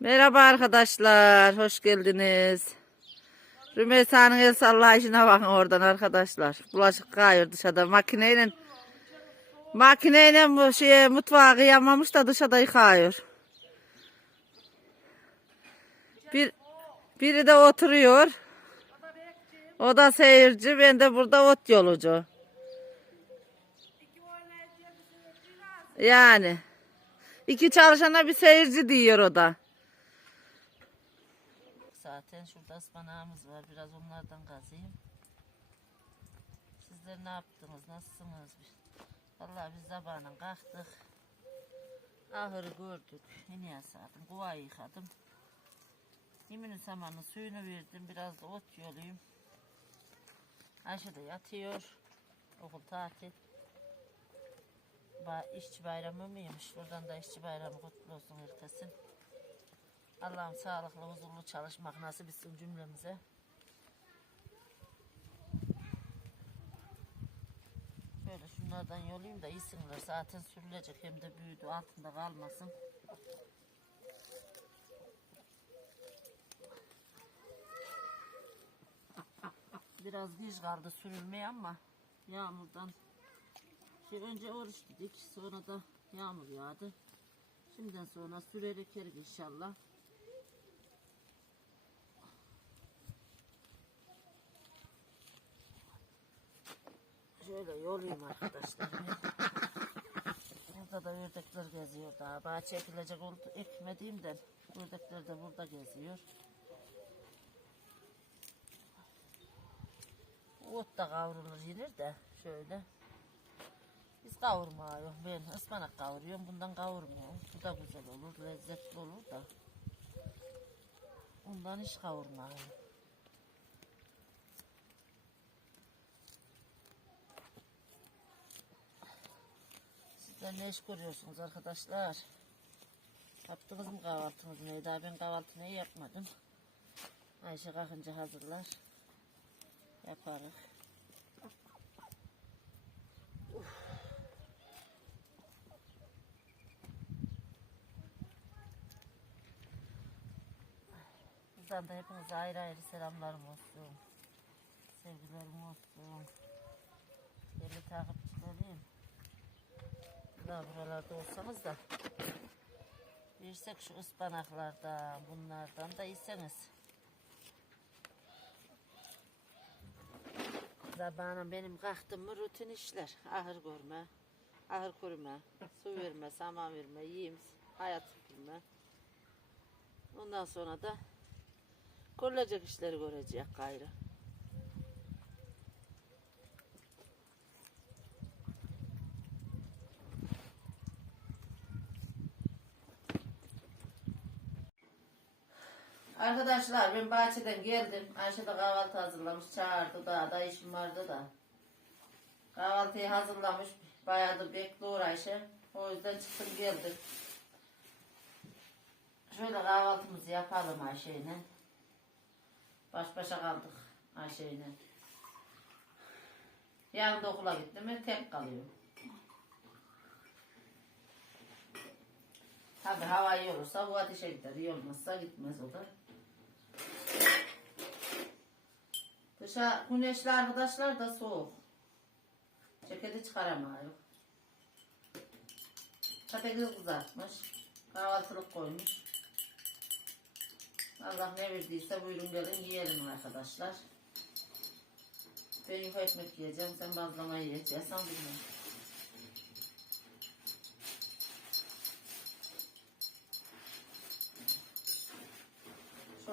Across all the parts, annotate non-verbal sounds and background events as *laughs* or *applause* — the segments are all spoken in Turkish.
Merhaba arkadaşlar, hoş geldiniz. Rümeysa'nın el sallayışına bakın oradan arkadaşlar. Bulaşık kayıyor dışarıda makineyle. Makineyle bu şey, mutfağı kıyamamış da dışarıda yıkıyor. Bir, biri de oturuyor. O da seyirci, ben de burada ot yolucu. Yani. iki çalışana bir seyirci diyor o da. Zaten şurada ıspanağımız var. Biraz onlardan kazıyım. Sizler ne yaptınız? Nasılsınız? Vallahi biz sabahın kalktık. Ahırı gördük. Yine yasadım. Kuvayı yıkadım. Yeminin samanın suyunu verdim. Biraz da ot yoluyum. Ayşe de yatıyor. Okul tatil. Ba işçi bayramı mıymış? Buradan da işçi bayramı kutlu olsun herkesin. Allah'ım sağlıklı, huzurlu çalışmak nasip etsin cümlemize. Şöyle şunlardan yolayım da iyisinler. Zaten sürülecek hem de büyüdü altında kalmasın. Biraz geç kaldı sürülmeye ama yağmurdan şey önce oruç dedik sonra da yağmur yağdı. Şimdiden sonra sürerek inşallah. Şöyle yolayım arkadaşlar. Burada da ördekler geziyor daha. Bahçe çekilecek oldu ekmediğimden ördekler de burada geziyor. Ot da kavrulur yenir de şöyle. Biz kavurmuyoruz. Ben ıspanak kavuruyorum. Bundan kavurmuyorum. Bu da güzel olur. Lezzetli olur da. Ondan hiç kavurmuyorum. Sizler ne iş görüyorsunuz arkadaşlar? Yaptınız mı kahvaltınız neydi? Daha ben kahvaltıyı yapmadım. Ayşe kalkınca hazırlar. Yaparız. Buradan da hepinize ayrı ayrı selamlarım olsun. Sevgilerim olsun. Değerli takipçilerim. Daha buralarda olsanız da Versek şu ıspanaklardan, bunlardan da iseniz. Zamanım benim kalktım mı rutin işler. Ahır görme, ahır kurma, su verme, saman verme, yiyeyim, hayat süpürme. Ondan sonra da Görülecek işleri görecek gayrı. Arkadaşlar ben bahçeden geldim. Ayşe de kahvaltı hazırlamış. Çağırdı da da işim vardı da. Kahvaltıyı hazırlamış. Bayağıdır bekliyor Ayşe. O yüzden çıktım geldim. Şöyle kahvaltımızı yapalım Ayşe'yle. Baş başa kaldık Ayşe'yle. Yarın da okula gitti mi tek kalıyor. Tabi hava iyi olursa bu ateşe gider. İyi olmazsa gitmez o da. Dışa güneşli arkadaşlar da soğuk. Ceketi çıkaramıyor. Patates kızartmış. Kahvaltılık koymuş. Allah ne verdiyse buyurun gelin yiyelim arkadaşlar. Ben yufa ekmek yiyeceğim. Sen bazlama yiyeceksin. Bilmem.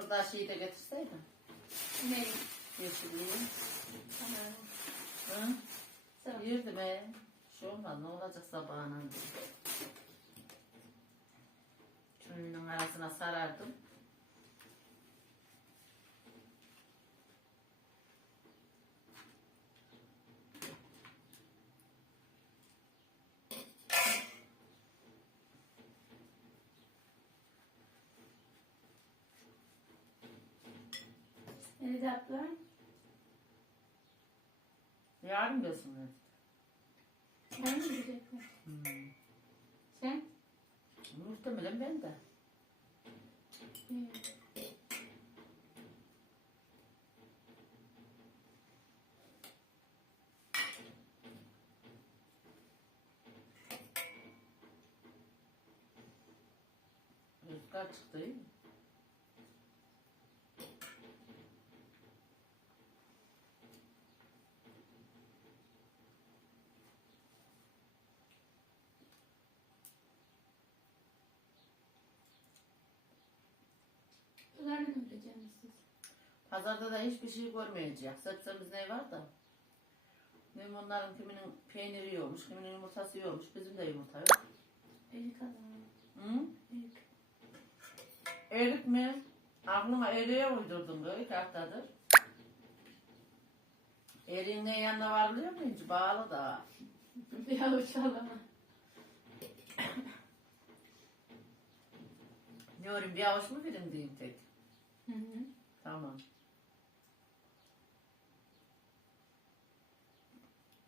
Şurada şeyi de getirseydin. Ne? Yeşilliği. Tamam. Hı? Tamam. Yirdi be. Şu olmaz. Ne olacak sabahına? Şunun arasına sarardım. De abla. Yarın gelsinler. Sen mi gideceksin? Hmm. Sen? Muhtemelen ben de. Hmm. Rüzgar çıktı değil mi? Pazar günü gideceğiniz siz. Pazarda da hiçbir şey görmeyeceğiz. Sebzemiz ne var da. Benim onların kiminin peyniri yiyormuş, kiminin yumurtası yiyormuş. Bizim de yumurta yok. Erik adam. Hı? Erik. Erik mi? Aklıma eriğe uydurdum böyle iki haftadır. Eriğin ne yanına varılıyor mu hiç? Bağlı da. Bir avuç alama. Ne olayım bir avuç mu verim diyeyim tek. Hı hı. Tamam.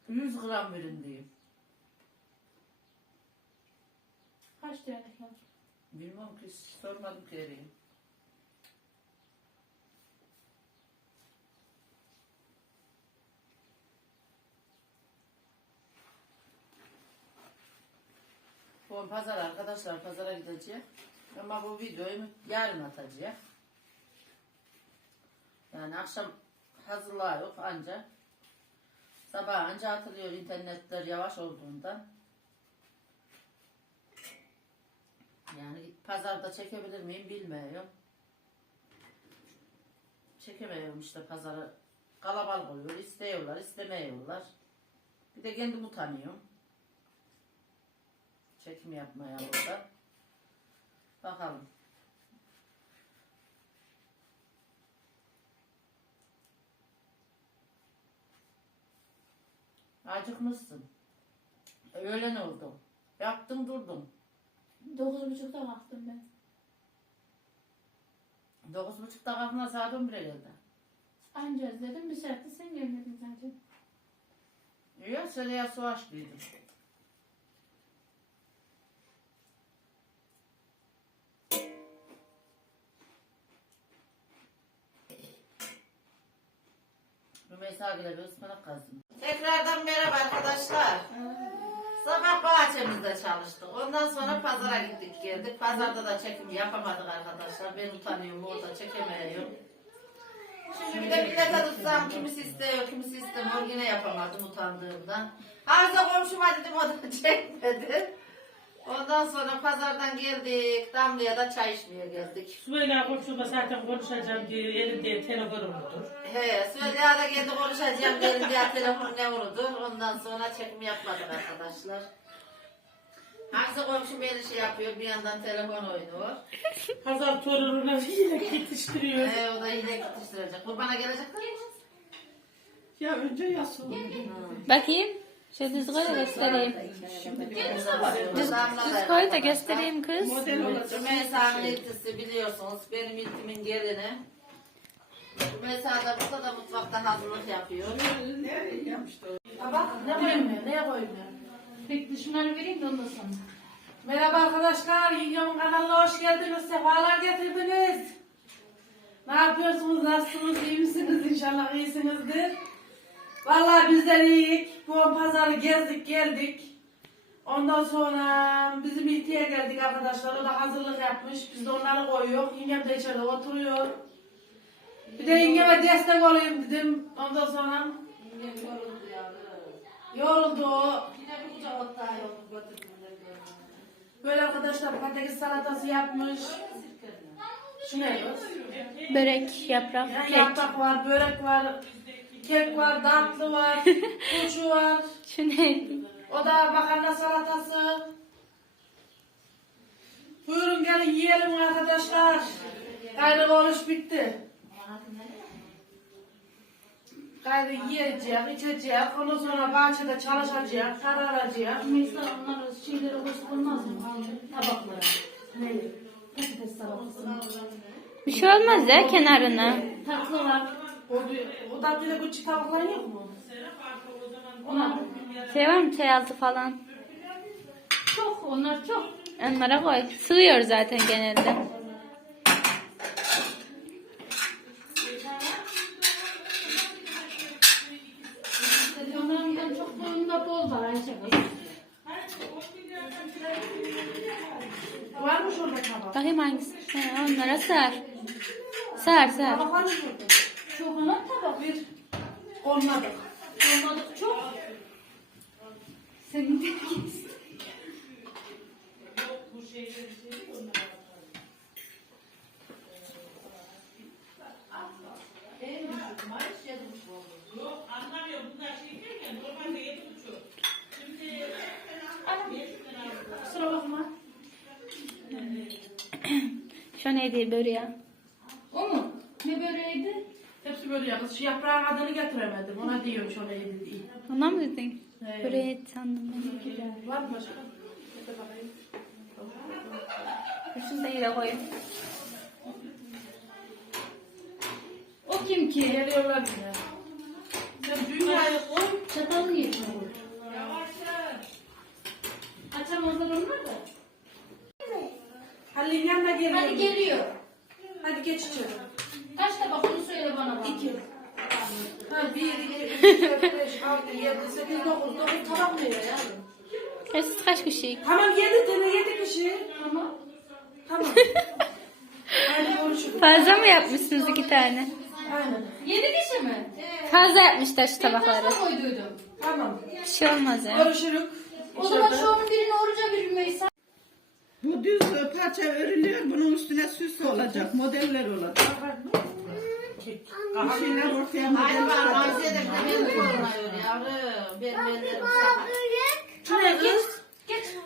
100 gram verin diyeyim. Kaç tane var? Bilmem ki sormadım ki eriği. Bu pazar arkadaşlar pazara gideceğim. Ama bu videoyu yarın atacağım. Yani akşam hazırlığı yok anca. Sabah anca atılıyor internetler yavaş olduğunda. Yani pazarda çekebilir miyim bilmiyorum. Çekemiyorum işte pazarı. Kalabalık oluyor. istiyorlar, istemiyorlar. Bir de kendim utanıyorum. Çekim yapmaya burada. Bakalım. Acıkmışsın. Öğlen oldu. Yattım durdum. Dokuz buçukta kalktım ben. Dokuz buçukta kalkma saat on bire geldi. Anca dedim bir saatte sen gelmedin zaten. Ya seneye su açtıydım. Bir ıspanak kazdım. Tekrardan merhaba arkadaşlar. Sabah bahçemizde çalıştık. Ondan sonra pazara gittik geldik. Pazarda da çekim yapamadık arkadaşlar. Ben utanıyorum orada çekemiyorum. Şimdi bir de millete tutsam kimisi istiyor, kimisi istemiyor. Yine yapamadım utandığımdan. Arıza komşuma dedim o da *laughs* çekmedi. Ondan sonra pazardan geldik. Damlı'ya da çay içmeye geldik. Süheyla komşuma zaten konuşacağım diye elinde telefonu unutur. He, Süleyha da geldi konuşacağım dedim diye telefon ne vurdu. Ondan sonra çekim yapmadık arkadaşlar. Hangisi komşum beni şey yapıyor, bir yandan telefon oynuyor. Pazar torununa yine yetiştiriyor. He, o da yine yetiştirecek. Kurbana gelecekler mi? Ya önce yasu. Bakayım. Düz koy da göstereyim. Düz koy da göstereyim kız. Model olacak. Rümeysa'nın iltisi biliyorsunuz. Benim iltimin gelini. Rümeysa da burada da mutfakta hazırlık yapıyor. Bak ne koymuyor, neye koymuyor? Peki şunları vereyim de ondan sonra. Merhaba arkadaşlar, Yinyom kanalına hoş geldiniz, sefalar getirdiniz. Ne yapıyorsunuz, nasılsınız, iyi misiniz? İnşallah iyisinizdir. Vallahi bizler iyiyik. Bu pazarı gezdik, geldik. Ondan sonra bizim ihtiye geldik arkadaşlar. O da hazırlık yapmış. Biz de onları koyuyor. Yengem de içeride oturuyor. Bir de yengeme destek olayım dedim. Ondan sonra yoruldu. Böyle arkadaşlar patates salatası yapmış. Şu ne? Börek, yaprak, Yani kek. yaprak var, börek var, kek var, tatlı var, *laughs* turşu var. Şu neydi? O da makarna salatası. Buyurun gelin yiyelim arkadaşlar. Gayrı oruç bitti. Gayrı yiyecek, içecek, ondan sonra bahçede çalışacak, kararacak. Mesela onları şeylere koysak olmaz mı? Tabaklara. Ne? Patates salatası. Bir şey olmaz ya kenarına. Tatlı var. O, o tatlıda küçük tavuklar yok mu? Ona Severim çay altı falan. Çok onlar çok. Onlara koy. Sığıyor zaten genelde. Onlardan çok koyunda bol var Ayşe kız. Varmış orada kabak. Bakayım hangisi? He, onlara sar. Sar sar. Çok olan tabak. Bir olmadı. Olmadık çok. Senin de bakma. Şu neydi böreği? O mu? Ne böreğiydi? Hepsi böyle şu yaprağın adını getiremedim. Ona diyorum şöyle yedi diye. Ondan mı dedin? He. Böreği sandım ben. Var mı başka? Hadi bakayım. Şunu da yere koyayım. O kim ki? Geliyorlar yine. Sen dünyayı koy. Çatalın yetme koy. Açamazlar onlar da. Halil'in yanına geliyor. Hadi geliyor. Hadi geç içeri. Kaç tabak onu söyle bana bak. İki. Ha, bir, iki, üç, dört, beş, altı, yedi, sekiz, dokuz. Dokuz tabak mı ya? E siz kaç kişi? Tamam yedi tane yedi kişi. Tamam. Tamam. *laughs* Hadi görüşürüz. Fazla mı yapmışsınız iki tane? Aynen. Yedi kişi mi? Fazla yapmışlar şu Ben tabakları. fazla koyduydum. Tamam. Bir şey olmaz ya. Görüşürüz. O zaman şu onun birini oruca bir Meysa. Bu düz parça örülüyor, bunun üstüne süs olacak, modeller olacak. Bir şeyler ortaya model çıkacak. Benim ellerim sakat. Şuraya geç.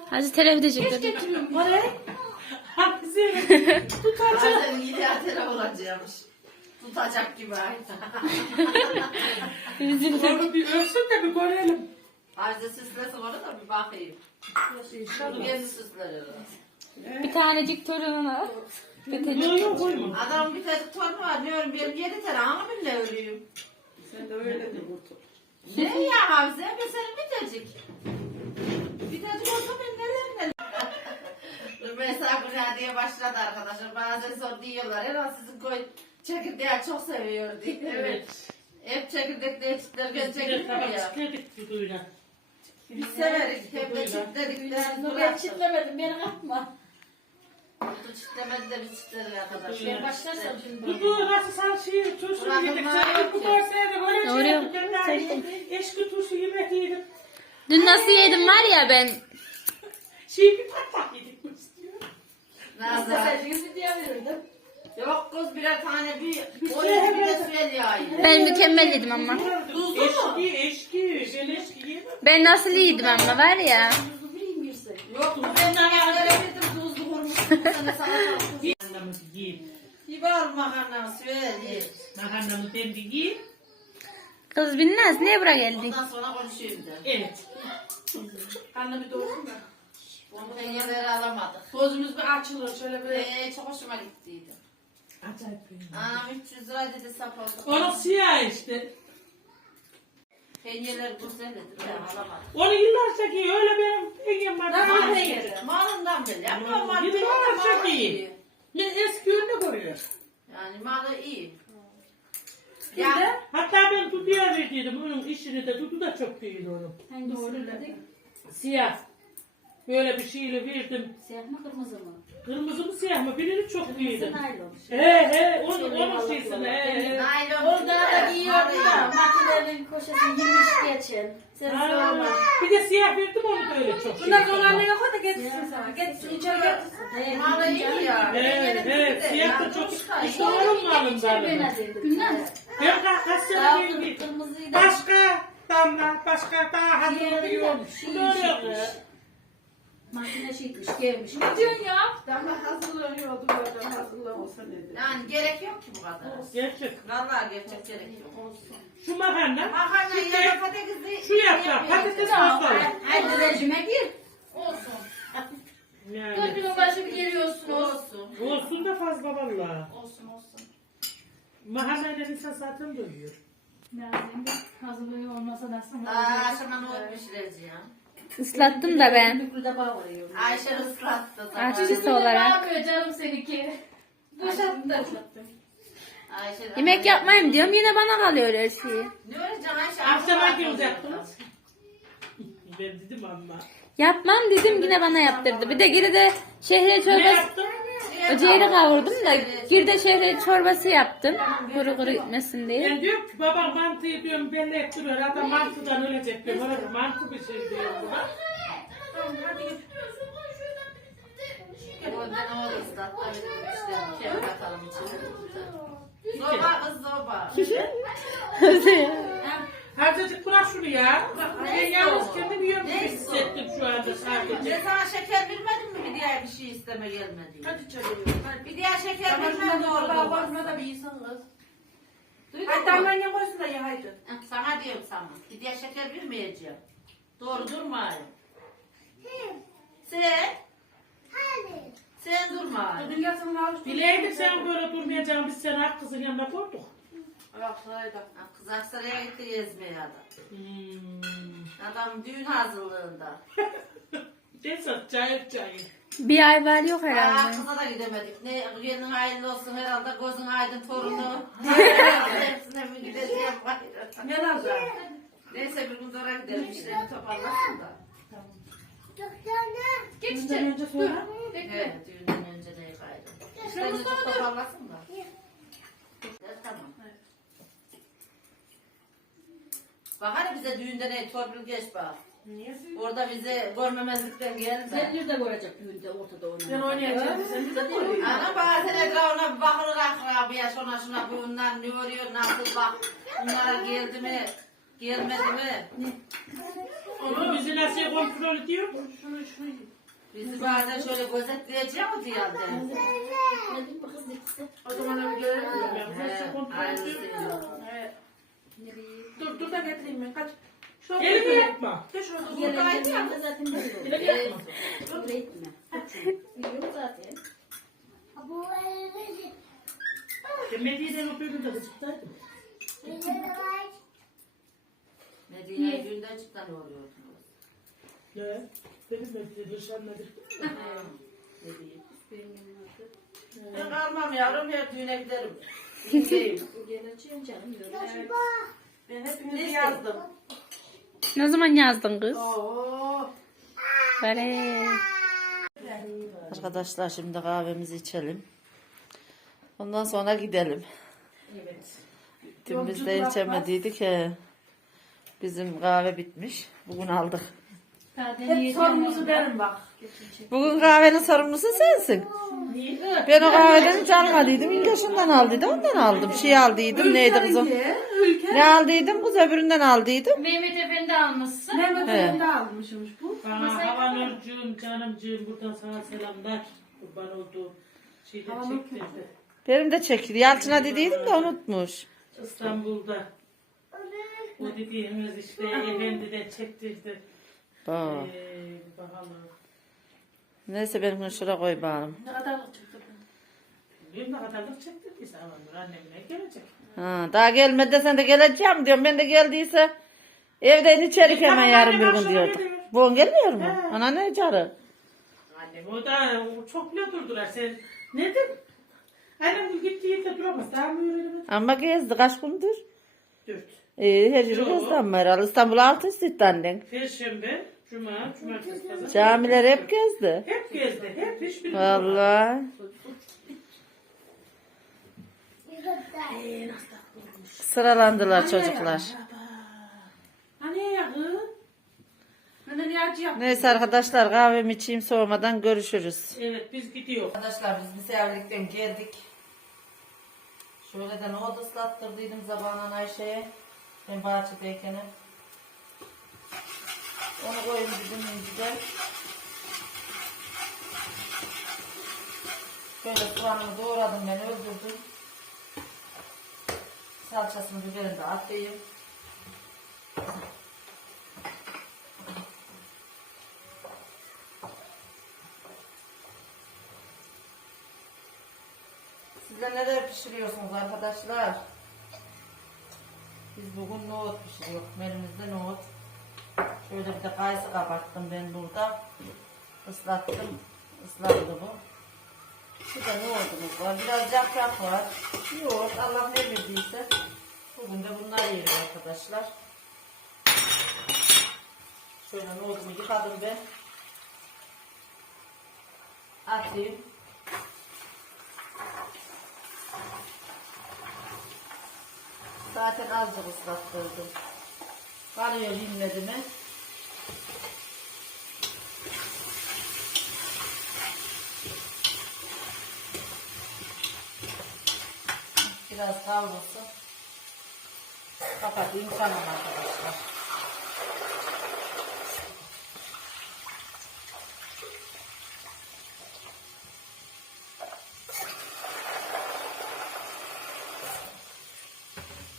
Hadi televizyon çekti. Oraya. Bazen milyarder olacakmış. Tutacak gibi Üzüldüm. Onu bir ölsün de bir görelim. Ayşe süslesin onu da bir bakayım. Bir tanecik torununa. Bitecek. Yok yok koyma. Adam bir tane torunu var diyorum benim yedi tane ama bile ölüyüm. Sen de öyle de kurtul. Ne ya Hafize ben senin bitecek. Bitecek olsa ben neler neler. Mesela bu diye başladı arkadaşlar. Bazen sonra diyorlar herhalde sizin koy çekirdeği çok seviyor diye. Evet. Hep çekirdekli çitlerken Bir çekirdeği ya. çıkardık kutuyla. Biz severiz. Hem de çitledikten Ben bıraktık. çitlemedim beni kapma. Kutu çitlemedi de biz çitleriz arkadaşlar. Ben Başlarsam şimdi. Kutu nasıl sen şey turşu yedik. Sen ki. görsene böyle şey. Ben Çektim. eşki turşu yemek yedim. Dün nasıl yedim var ya ben. Şey bir patlak yedik mi istiyor? Nazar. Şimdi diye verirdim. Yok kız birer tane bir bir de süel yağıydı. Ben mükemmel yedim ama. Tuzlu mu? Eşki eşki. Ben eşki yemem. Ben nasıl yedim ama var ya. Yok ben sana veremedim tuzlu vurmuştum. Sana salatalık *laughs* süel ye. Makarnamı kendi yiyin. Kız bilmez niye buraya geldik? Ondan sonra konuşayım da. Evet. Anne bir doğursun da. Onu dengeleri alamadık. Gözümüz bir açılır şöyle bir. Ee, çok hoşuma gittiydi. Acayip benim. Anam 300 lira dedi sap oldu. Onun siyah işte. Penyeler güzeldir. Ben alamadım. Onu yıllarca giyiyor. Öyle benim pengem var. Nasıl peyniri? Malından beri. Ya Malum. normal Yedi peynir var, malı çok iyi. iyi. Ne eski önüne koyuyor. Yani malı iyi. Ya Hatta ben Dudu'ya verdiydim onun işini de. Dudu da çok iyiydi onun. Hangisi dedik? Siyah. Böyle bir şeyle verdim. Siyah mı kırmızı mı? Kırmızı mı siyah mı? Birini çok iyiydi. Naylon. He he. Onun, onun şeysini he he. naylon. Orada da giyiyordu ya. iyi. Makinelerin koşasını girmiş geçen. Sen sorma. Bir de siyah verdim onu da öyle çok bunlar şey. dolar ne koy da getirsin sana. Getirsin içeri getirsin. Malı iyi ya. He he. Siyah da çok. İşte onun malından. Günler. Ben verdim. kırmızıydı. Başka damla, başka daha hazır oluyormuş. Bu da öyle yok. Makine şeymiş, gelmiş. Ne diyorsun ya? Damla hazırlanıyordu, böyle hazırlamasa nedir? Yani gerek yok ki bu kadar. Gerçek. Vallahi gerçek gerek yok. Şu makarna. Makarna işte yine patatesi. Şu yaprak. Patates fazla. Hadi rejime gir. Olsun. Yani. Döndüğün başı bir geliyorsun. Olsun. Olsun da fazla valla. Olsun olsun. Makarnayla insan zaten doyuyor. Lazım. Hazırlığı olmasa da sana. Aa aşama ne olmuş Reziyan? Islattım da ben. Mükrüde bağ varıyor. Ayşe ıslattı. Açıkçası olarak. Ne yapıyor canım seninki? Boşalttım da. Ayşe Yemek yapmayayım diyorum yine bana kalıyor her şey. Ne öğreteceksin Ayşe? Akşama Akşama girecektiniz. ben dedim ama. Yapmam dedim yine bana yaptırdı. Bir de geri de şehriye Ne çorbası. yaptın? O ciğeri kavurdum da geri de şehriye çorbası yaptım. Kuru kuru gitmesin diye. Ben diyorum ki babam mantıyı diyorum belli ettiriyor. Adam mantıdan ölecek diyorum. Ona da mantı bir şey diyor. Orada. Zoba kız zoba. Harcacık bırak şunu ya. Ben yalnız kendimi yiyorum gibi hissettim şu anda Ben sadece. sana şeker bilmedim mi bir diğer bir şey isteme gelmedi. Hadi. Hadi. Bir diğer şeker Ama bilmem ne da oldu. orada koyma da bir iyisin kız. Duydun Hadi mu? damlan ya koysun da ya haydi. Sana diyorum sana. Bir diğer şeker bilmeyeceğim. Doğru durma Ali. Sen? Sen durma Ali. Dünyasını avuç. Bileydik sen böyle durmayacaksın biz seni hak kızın yanına koyduk. Ha, Kız Aksaray'a gitti gezmeye adam. Hmm. Adam düğün hazırlığında. Neyse cayır cayır. Bir ay var yok Aa, herhalde. kıza da gidemedik. Ne gelin hayırlı olsun herhalde gözün aydın torunu. *laughs* Hepsine mi gideceğim. Ne lazım? Neyse bir gün sonra gidelim işlerini toparlasın da. Geçeceğim. önce sonra. Evet düğünden önce de gayrı. İşlerini toparlasın da. Evet, Tamam. Bak hani bize düğünde ne torpil geç bak. Niye? Orada bizi görmemezlikten geldi. Sen nerede görecek düğünde ortada onu? Ben oynayacağım. Sen bize de oynayın. Ana bazen etrafına bir bakılır akrabaya şuna şuna bunlar ne oluyor nasıl bak bunlara geldi mi gelmedi mi Onu bizi nasıl kontrol ediyor? Şunu şunu. bizi bazen şöyle gözetleyecek mi diye de. Gitmedin mi kız ikisi? O zaman bir görelim. He, aynısı. Evet. Dur dur da getireyim ben. Kaç. Şu Elimi yapma. Geç şurada. Buradaydı ya. Zaten böyle Elimi yapma. Buraya gitme. Yok zaten. Medine'den öpüyorum da gıcıktaydım. Medine'ye düğünden çıktan oluyorsunuz. Ne? Benim Medine dışarıdadır. Ben kalmam yavrum her düğüne giderim. Ben hepinizi yazdım. Ne zaman yazdın kız? Oo. Bare. Arkadaşlar şimdi kahvemizi içelim. Ondan sonra gidelim. Evet. Dün biz de içemediydik he. Bizim kahve bitmiş. Bugün aldık. Hep sorumlusu benim bak. Bugün kahvenin sorumlusu sensin. Ben o kahveden hiç almadıydım. İlk yaşından aldıydım. Ondan aldım. Şey aldıydım. Neydi kızım? Ülke. Ne aldıydım? Kız öbüründen aldıydım. Mehmet Efendi almışsın. Mehmet He. Efendi almışmış bu. Bana Havanurcuğum, canımcığım buradan sana selamlar. Kurban olduğum şeyde çektirdi. Benim de çekildi. Yalçın'a dediydim de unutmuş. İstanbul'da. O dediğimiz işte efendi de çektirdi. Ee, bakalım. Neyse benim bunu şuraya koy bakalım. Ne kadarlık çıktı bu? Bilmiyorum ne kadarlık çektirdiyse Havanur annemine gelecek. Ha, daha gelmedi de sen de geleceğim diyorum. Ben de geldiyse evden içerik hemen yarın annem bir gün akşama diyordu. geliyor. Bu gelmiyor mu? Ana ne çağırır? Annem o da o çok bile durdular. Sen nedir? Annem bu gitti yerde duramaz. Daha mı yürüyemez? Ama gezdi kaç gündür. Dört. Ee, her yeri gezdi ama herhalde. İstanbul altı istihdam annen. Perşembe, Cuma, Cumartesi, Pazar. Camiler hep gezdi. Hep gezdi. Hep hiçbir Vallahi. Sıralandılar çocuklar. Ne? Neyse arkadaşlar kahvemi içeyim soğumadan görüşürüz. Evet biz gidiyoruz. Arkadaşlar biz misafirlikten geldik. Şöyle de nohut ıslattırdıydım zabanan Ayşe'ye. Ben bahçedeyken. Onu koyayım dedim inciden. Böyle soğanımı doğradım ben öldürdüm. Salçasını biberini de atayım. Sizler neler pişiriyorsunuz arkadaşlar? Biz bugün nohut pişiriyoruz. Menümüzde nohut. Şöyle bir de kayısı kabarttım ben burada. Islattım. Islandı bu. Bir de nohutumuz var. Biraz yaprak var. Yoğurt. Allah ne verdiyse. Bugün de bunlar yiyelim arkadaşlar. Şöyle nohutumu yıkadım ben. Atayım. Zaten azıcık ıslattırdım. Kalıyor inmedi mi? Biraz kavrulsun. Kapatayım tamam arkadaşlar.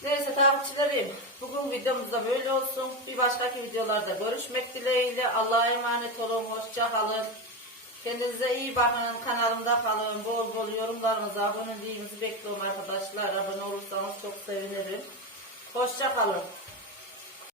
Neyse takipçilerim. Bugün videomuz da böyle olsun. Bir başkaki videolarda görüşmek dileğiyle. Allah'a emanet olun. Hoşça kalın. Kendinize iyi bakın. Kanalımda kalın. Bol bol yorumlarınızı, aboneliğinizi bekliyorum arkadaşlar. Abone olursanız çok sevinirim. Hoşça kalın.